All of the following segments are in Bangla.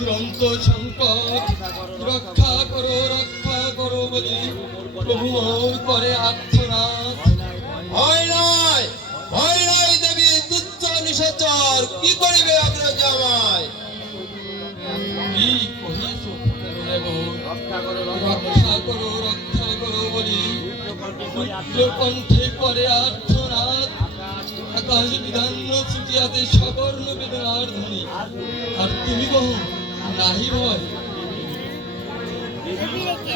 দুরন্ত সংকট রক্ষা করো বলি প্রভু মোর করে আর্তনাদ। ভয় নাই দেবী তুচ্ছ নিশাচর, কি করিবে অগ্রজ আমায়? কি কহিস রক্ষা করো বলি রুদ্র কণ্ঠে করে আর্তনাদ। আকাশ বিধান্য ছুটিয়াতে সবর্ণ বেদনার ধ্বনি, আর তুমি কহ নাহি ভয়।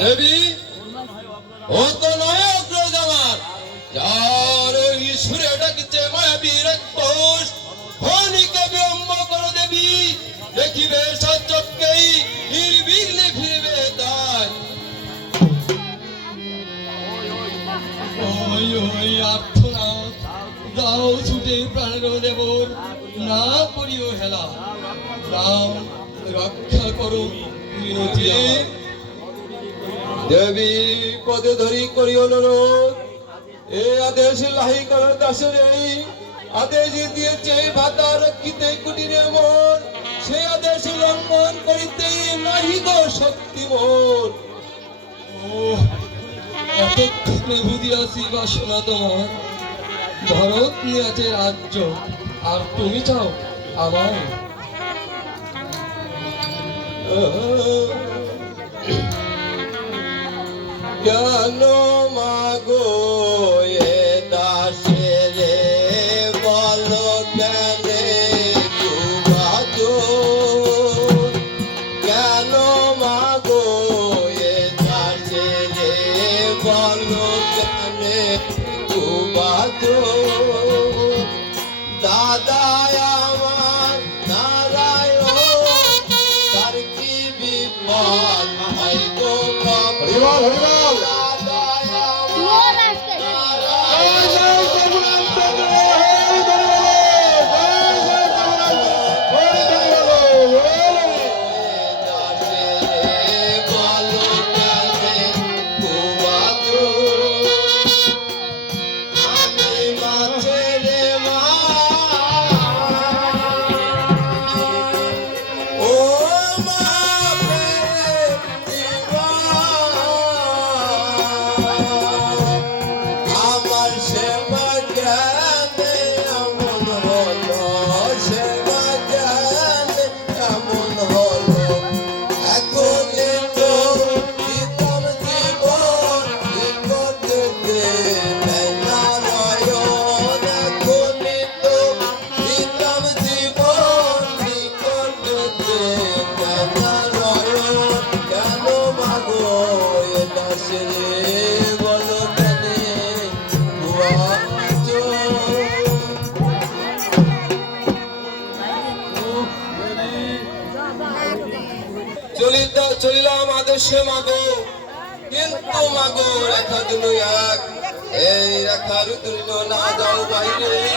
দেবী ও তো নয় অগ্রজ আমার, যার ওই সুরে ডাকিছে মায়াবী রাক্ষস, খনিকে বিলম্ব করো দেবী, দেখিবে সচক্ষেই নির্বিঘ্নে ফিরবে তাই। ওই আর্তনাদ, দাও ছুটে প্রাণের দেবর, না করিও হেলা, দাও রক্ষা করো মিনতি। দেবী পদে ধরি করি অনুরোধ, এ আদেশ লাহি কর দাসের, এই আদেশ দিয়েছে ভাতা রক্ষিতে কুটিরে মন, সেই আদেশ লঙ্ঘন করিতে নাহি গো শক্তি মোর। এতক্ষণে বুঝিয়াছি বাসনা তোমার, ভরত নিয়াছে রাজ্য, আর তুমি চাও আমার। কেন মাগো এ দাসের বলো কেন কুবাজো, কেন মাগো এ দাসের বলো কেন কুবাজো, দাদা আমার নারায়ণ তার কি বিপদ হয় গো বাবা। চলিলাম আদেশে মাগো, কিন্তু মাগো রেখা দিল এক, এই রেখার তুল্য না যাও বাইরে।